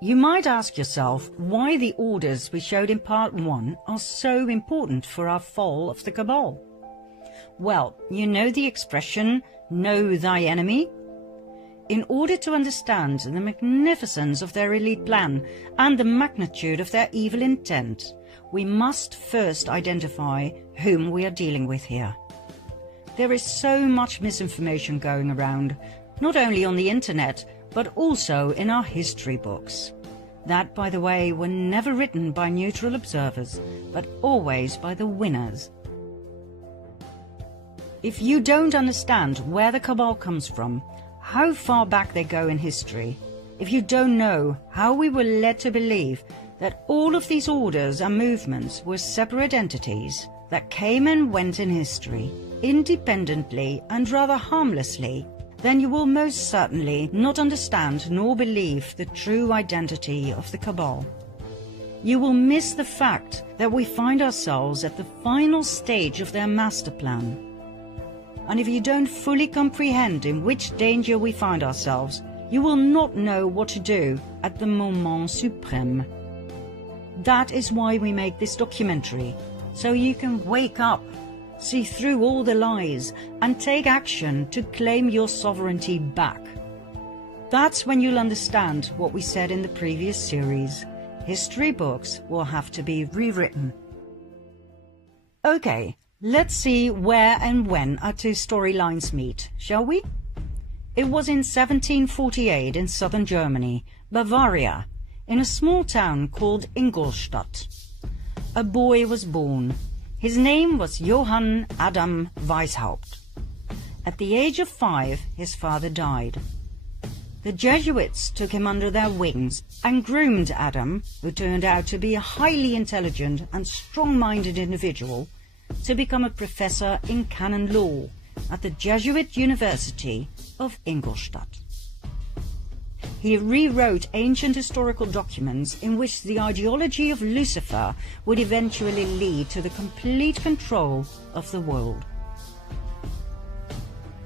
You might ask yourself why the orders we showed in Part 1 are so important for our fall of the Cabal. Well, you know the expression, know thy enemy? In order to understand the magnificence of their elite plan and the magnitude of their evil intent, we must first identify whom we are dealing with here. There is so much misinformation going around, not only on the internet, but also in our history books. That, by the way, were never written by neutral observers, but always by the winners. If you don't understand where the Cabal comes from, how far back they go in history, if you don't know how we were led to believe that all of these orders and movements were separate entities that came and went in history, independently and rather harmlessly, then you will most certainly not understand nor believe the true identity of the Cabal. You will miss the fact that we find ourselves at the final stage of their master plan. And if you don't fully comprehend in which danger we find ourselves, you will not know what to do at the moment suprême. That is why we make this documentary, so you can wake up, see through all the lies, and take action to claim your sovereignty back. That's when you'll understand what we said in the previous series. History books will have to be rewritten. Okay, let's see where and when our two storylines meet, shall we? It was in 1748 in southern Germany, Bavaria, in a small town called Ingolstadt. A boy was born. His name was Johann Adam Weishaupt. At the age of 5, his father died. The Jesuits took him under their wings and groomed Adam, who turned out to be a highly intelligent and strong-minded individual, to become a professor in canon law at the Jesuit University of Ingolstadt. He rewrote ancient historical documents in which the ideology of Lucifer would eventually lead to the complete control of the world.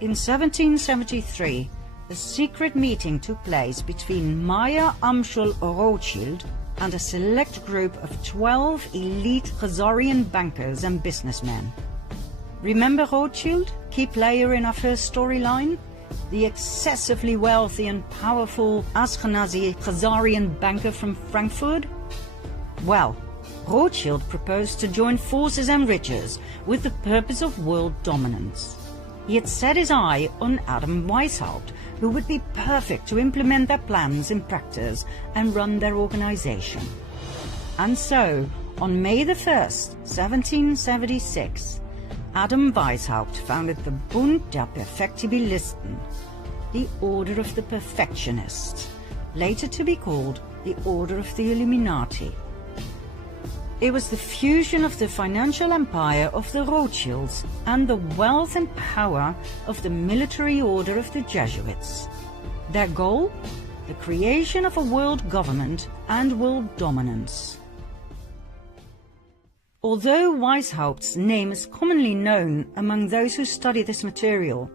In 1773, a secret meeting took place between Meyer Amschel Rothschild and a select group of 12 elite Khazarian bankers and businessmen. Remember Rothschild, key player in our first storyline? The excessively wealthy and powerful Ashkenazi Khazarian banker from Frankfurt? Well, Rothschild proposed to join forces and riches with the purpose of world dominance. He had set his eye on Adam Weishaupt, who would be perfect to implement their plans in practice and run their organization. And so, on May the 1st, 1776, Adam Weishaupt founded the Bund der Perfektibilisten, the Order of the Perfectionists, later to be called the Order of the Illuminati. It was the fusion of the financial empire of the Rothschilds and the wealth and power of the military order of the Jesuits. Their goal? The creation of a world government and world dominance. Although Weishaupt's name is commonly known among those who study this material,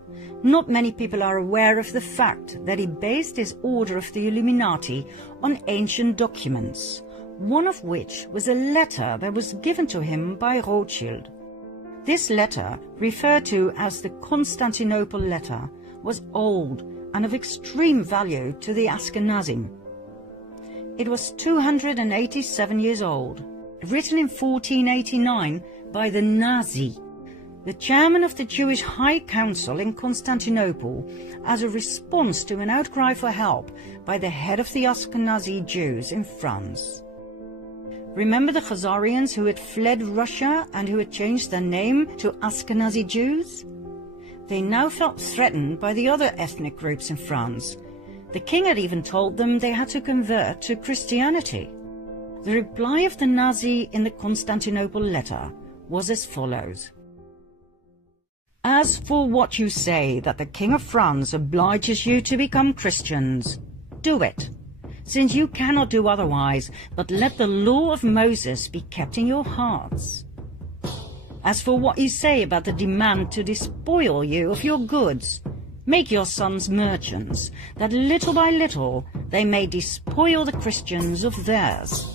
not many people are aware of the fact that he based his Order of the Illuminati on ancient documents, one of which was a letter that was given to him by Rothschild. This letter, referred to as the Constantinople letter, was old and of extreme value to the Ashkenazim. It was 287 years old, written in 1489 by the Nazi, the chairman of the Jewish High Council in Constantinople, as a response to an outcry for help by the head of the Ashkenazi Jews in France. Remember the Khazarians who had fled Russia and who had changed their name to Ashkenazi Jews? They now felt threatened by the other ethnic groups in France. The king had even told them they had to convert to Christianity. The reply of the Nazi in the Constantinople letter was as follows. As for what you say that the King of France obliges you to become Christians, do it. since you cannot do otherwise, but let the law of Moses be kept in your hearts. As for what you say about the demand to despoil you of your goods, make your sons merchants, that little by little they may despoil the Christians of theirs.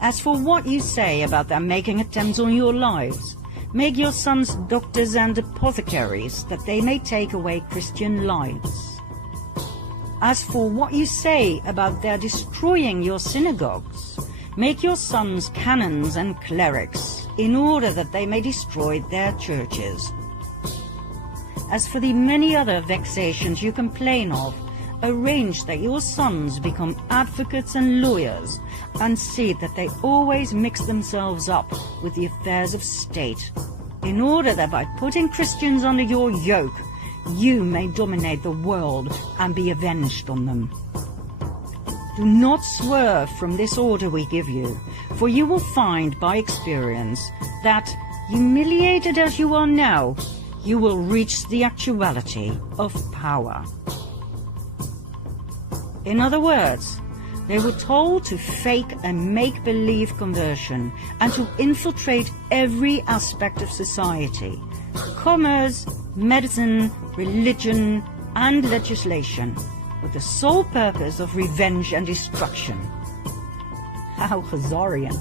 As for what you say about them making attempts on your lives, make your sons doctors and apothecaries, that they may take away Christian lives. As for what you say about their destroying your synagogues, make your sons canons and clerics, in order that they may destroy their churches. As for the many other vexations you complain of, arrange that your sons become advocates and lawyers, and see that they always mix themselves up with the affairs of state, in order that by putting Christians under your yoke, you may dominate the world and be avenged on them. Do not swerve from this order we give you, for you will find by experience that, humiliated as you are now, you will reach the actuality of power. In other words, they were told to fake a make-believe conversion and to infiltrate every aspect of society: commerce, medicine, religion, and legislation, with the sole purpose of revenge and destruction. How Khazarian!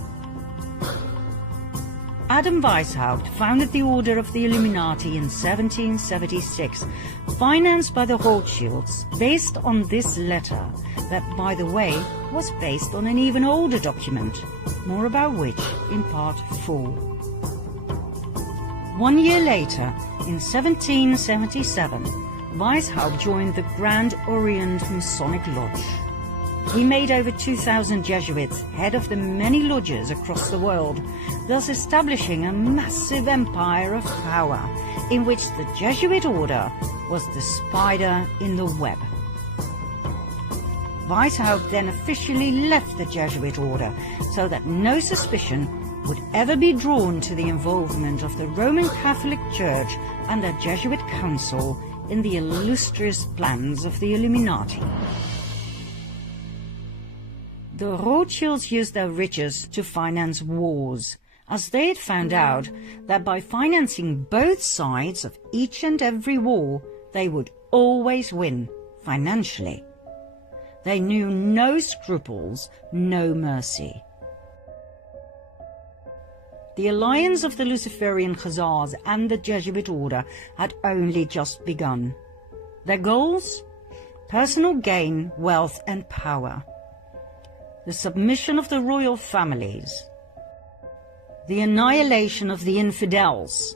Adam Weishaupt founded the Order of the Illuminati in 1776, financed by the Rothschilds, based on this letter, that, by the way, was based on an even older document, more about which in Part 4. 1 year later, in 1777, Weishaupt joined the Grand Orient Masonic Lodge. He made over 2,000 Jesuits head of the many lodges across the world, thus establishing a massive empire of power, in which the Jesuit order was the spider in the web. Weishaupt then officially left the Jesuit order, so that no suspicion would ever be drawn to the involvement of the Roman Catholic Church and the Jesuit Council in the illustrious plans of the Illuminati. The Rothschilds used their riches to finance wars, as they had found out that by financing both sides of each and every war, they would always win financially. They knew no scruples, no mercy. The alliance of the Luciferian Khazars and the Jesuit order had only just begun. Their goals? Personal gain, wealth and power. The submission of the royal families. The annihilation of the infidels.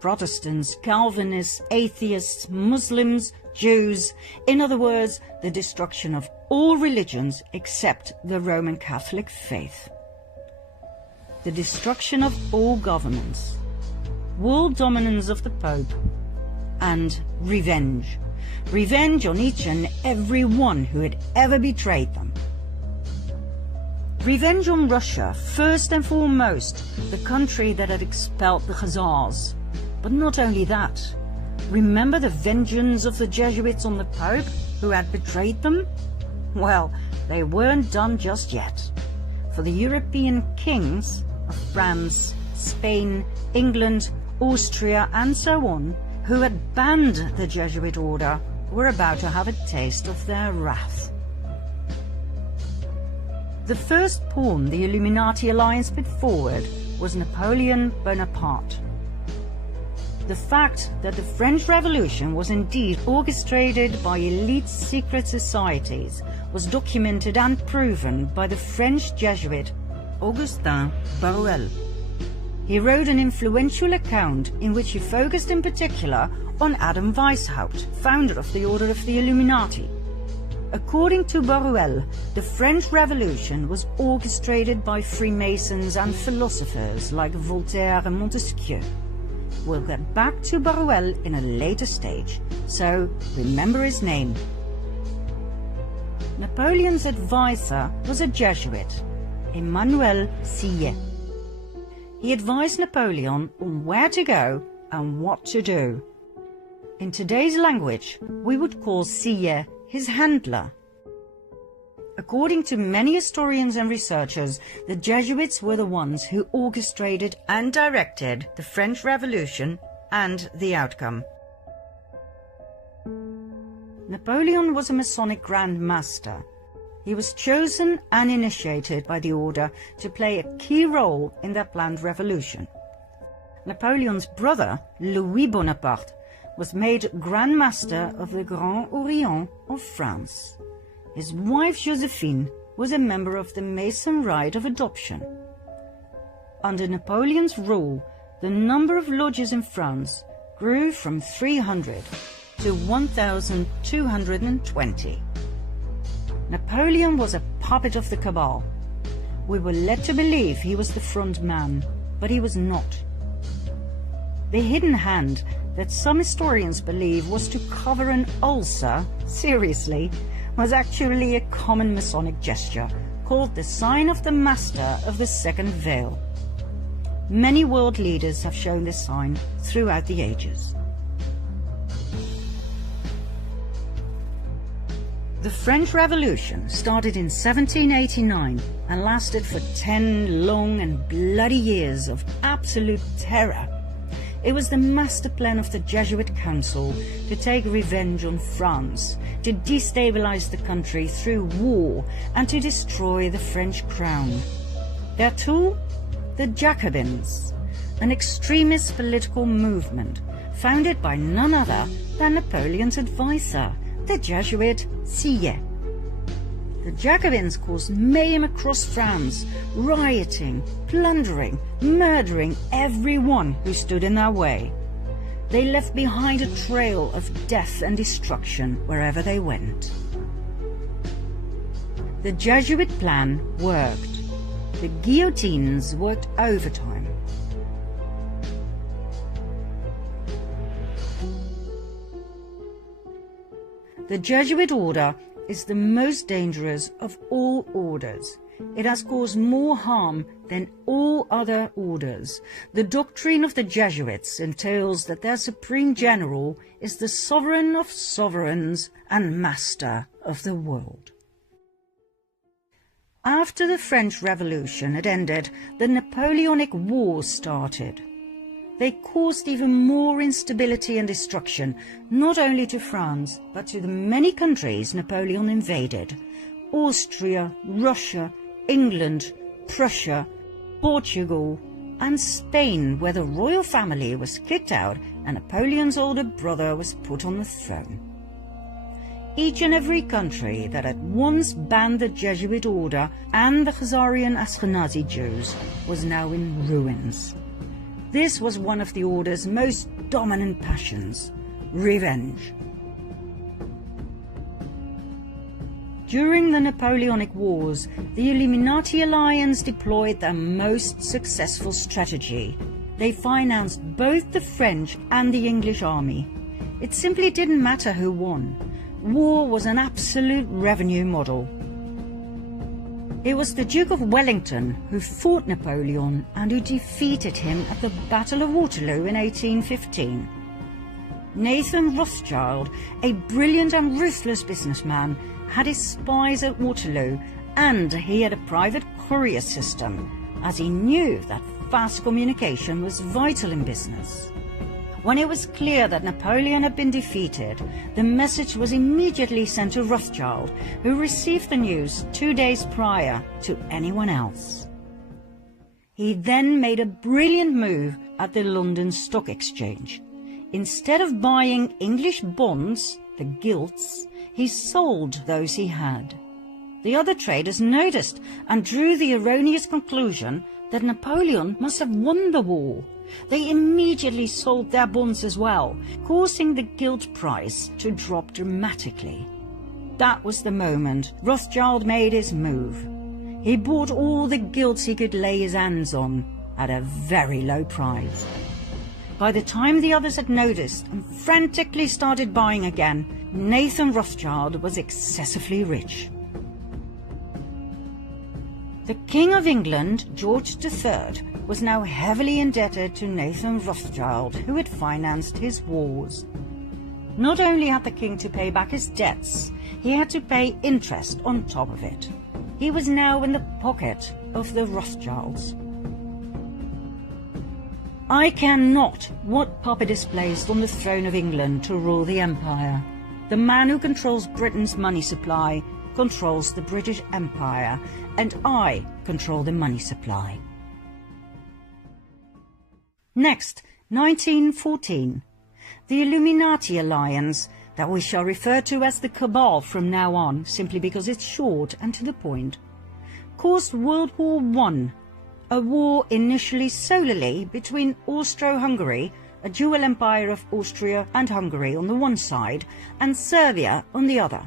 Protestants, Calvinists, atheists, Muslims, Jews, in other words, the destruction of all religions except the Roman Catholic faith. The destruction of all governments, world dominance of the Pope, and revenge. Revenge on each and every one who had ever betrayed them. Revenge on Russia, first and foremost, the country that had expelled the Khazars. But not only that. Remember the vengeance of the Jesuits on the Pope, who had betrayed them? Well, they weren't done just yet. For the European kings of France, Spain, England, Austria, and so on, who had banned the Jesuit order, were about to have a taste of their wrath. The first pawn the Illuminati alliance put forward was Napoleon Bonaparte. The fact that the French Revolution was indeed orchestrated by elite secret societies was documented and proven by the French Jesuit Augustin Baruel. He wrote an influential account in which he focused in particular on Adam Weishaupt, founder of the Order of the Illuminati. According to Baruel, the French Revolution was orchestrated by Freemasons and philosophers like Voltaire and Montesquieu. We'll get back to Baruel in a later stage, so remember his name. Napoleon's advisor was a Jesuit, Emmanuel Sillet. He advised Napoleon on where to go and what to do. In today's language, we would call Sillet his handler. According to many historians and researchers, the Jesuits were the ones who orchestrated and directed the French Revolution and the outcome. Napoleon was a Masonic Grand Master. He was chosen and initiated by the order to play a key role in their planned revolution. Napoleon's brother, Louis Bonaparte, was made Grand Master of the Grand Orient of France. His wife Josephine was a member of the Mason Rite of Adoption. Under Napoleon's rule, the number of lodges in France grew from 300 to 1,220. Napoleon was a puppet of the Cabal. We were led to believe he was the front man, but he was not. The hidden hand that some historians believe was to cover an ulcer, seriously, was actually a common Masonic gesture called the Sign of the Master of the Second Veil. Many world leaders have shown this sign throughout the ages. The French Revolution started in 1789 and lasted for 10 long and bloody years of absolute terror. It was the master plan of the Jesuit Council to take revenge on France, to destabilize the country through war, and to destroy the French crown. Their tool? The Jacobins, an extremist political movement founded by none other than Napoleon's advisor, the Jesuit Caída. The Jacobins caused mayhem across France, rioting, plundering, murdering everyone who stood in their way. They left behind a trail of death and destruction wherever they went. The Jesuit plan worked. The guillotines worked overtime. The Jesuit order is the most dangerous of all orders. It has caused more harm than all other orders. The doctrine of the Jesuits entails that their supreme general is the sovereign of sovereigns and master of the world. After the French Revolution had ended, the Napoleonic Wars started. They caused even more instability and destruction, not only to France, but to the many countries Napoleon invaded: Austria, Russia, England, Prussia, Portugal, and Spain, where the royal family was kicked out and Napoleon's older brother was put on the throne. Each and every country that had once banned the Jesuit order and the Khazarian Ashkenazi Jews was now in ruins. This was one of the order's most dominant passions: revenge. During the Napoleonic Wars, the Illuminati alliance deployed their most successful strategy. They financed both the French and the English army. It simply didn't matter who won. War was an absolute revenue model. It was the Duke of Wellington who fought Napoleon and who defeated him at the Battle of Waterloo in 1815. Nathan Rothschild, a brilliant and ruthless businessman, had his spies at Waterloo, and he had a private courier system, as he knew that fast communication was vital in business. When it was clear that Napoleon had been defeated, the message was immediately sent to Rothschild, who received the news 2 days prior to anyone else. He then made a brilliant move at the London Stock Exchange. Instead of buying English bonds, the gilts, he sold those he had. The other traders noticed and drew the erroneous conclusion that Napoleon must have won the war. They immediately sold their bonds as well, causing the gilt price to drop dramatically. That was the moment Rothschild made his move. He bought all the gilts he could lay his hands on at a very low price. By the time the others had noticed and frantically started buying again, Nathan Rothschild was excessively rich. The King of England, George III, was now heavily indebted to Nathan Rothschild, who had financed his wars. Not only had the king to pay back his debts, he had to pay interest on top of it. He was now in the pocket of the Rothschilds. I care not what puppet is placed on the throne of England to rule the empire. The man who controls Britain's money supply controls the British Empire, and I control the money supply. Next, 1914. The Illuminati alliance, that we shall refer to as the Cabal from now on, simply because it's short and to the point, caused World War I, a war initially solely between Austro-Hungary, a dual empire of Austria and Hungary on the one side, and Serbia on the other.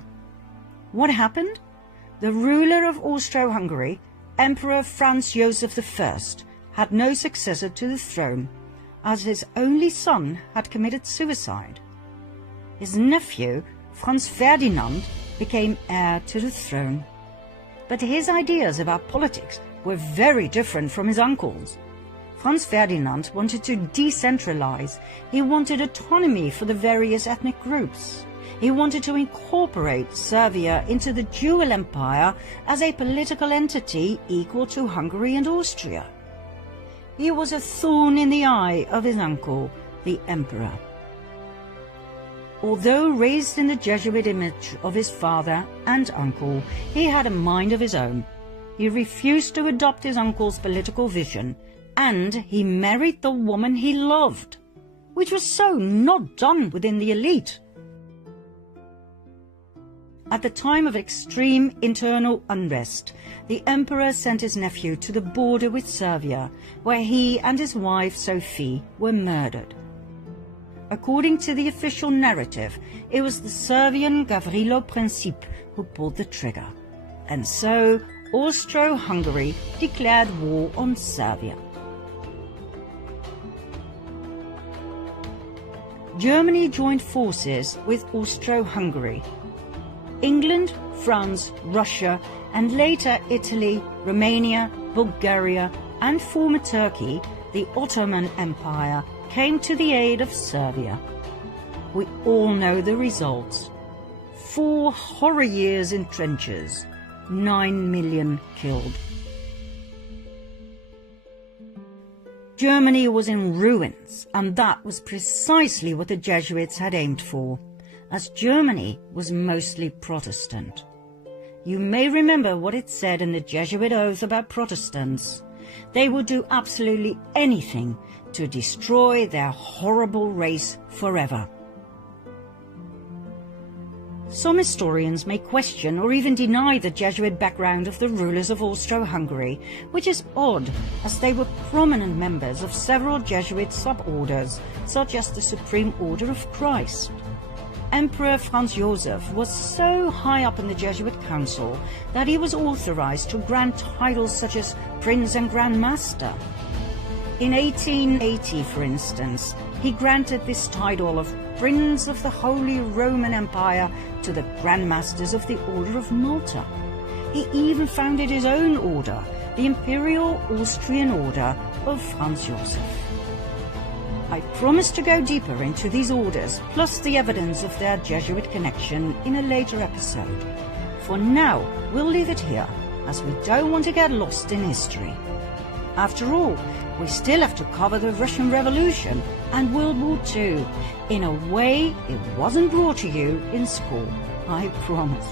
What happened? The ruler of Austro-Hungary, Emperor Franz Joseph I, had no successor to the throne, as his only son had committed suicide. His nephew, Franz Ferdinand, became heir to the throne. But his ideas about politics were very different from his uncle's. Franz Ferdinand wanted to decentralize. He wanted autonomy for the various ethnic groups. He wanted to incorporate Serbia into the dual empire as a political entity equal to Hungary and Austria. He was a thorn in the eye of his uncle, the emperor. Although raised in the Jesuit image of his father and uncle, he had a mind of his own. He refused to adopt his uncle's political vision, and he married the woman he loved, which was so not done within the elite. At the time of extreme internal unrest, the emperor sent his nephew to the border with Serbia, where he and his wife Sophie were murdered. According to the official narrative, it was the Serbian Gavrilo Princip who pulled the trigger, and so Austro-Hungary declared war on Serbia. Germany joined forces with Austro-Hungary. England, France, Russia, and later Italy, Romania, Bulgaria, and former Turkey, the Ottoman Empire, came to the aid of Serbia. We all know the results. 4 horror years in trenches, 9 million killed. Germany was in ruins, and that was precisely what the Jesuits had aimed for, as Germany was mostly Protestant. You may remember what it said in the Jesuit oath about Protestants. They would do absolutely anything to destroy their horrible race forever. Some historians may question or even deny the Jesuit background of the rulers of Austro-Hungary, which is odd, as they were prominent members of several Jesuit suborders, such as the Supreme Order of Christ. Emperor Franz Joseph was so high up in the Jesuit council that he was authorized to grant titles such as Prince and Grand Master. In 1880, for instance, he granted this title of Prince of the Holy Roman Empire to the Grand Masters of the Order of Malta. He even founded his own order, the Imperial Austrian Order of Franz Joseph. I promise to go deeper into these orders, plus the evidence of their Jesuit connection, in a later episode. For now, we'll leave it here, as we don't want to get lost in history. After all, we still have to cover the Russian Revolution and World War II, in a way it wasn't brought to you in school, I promise.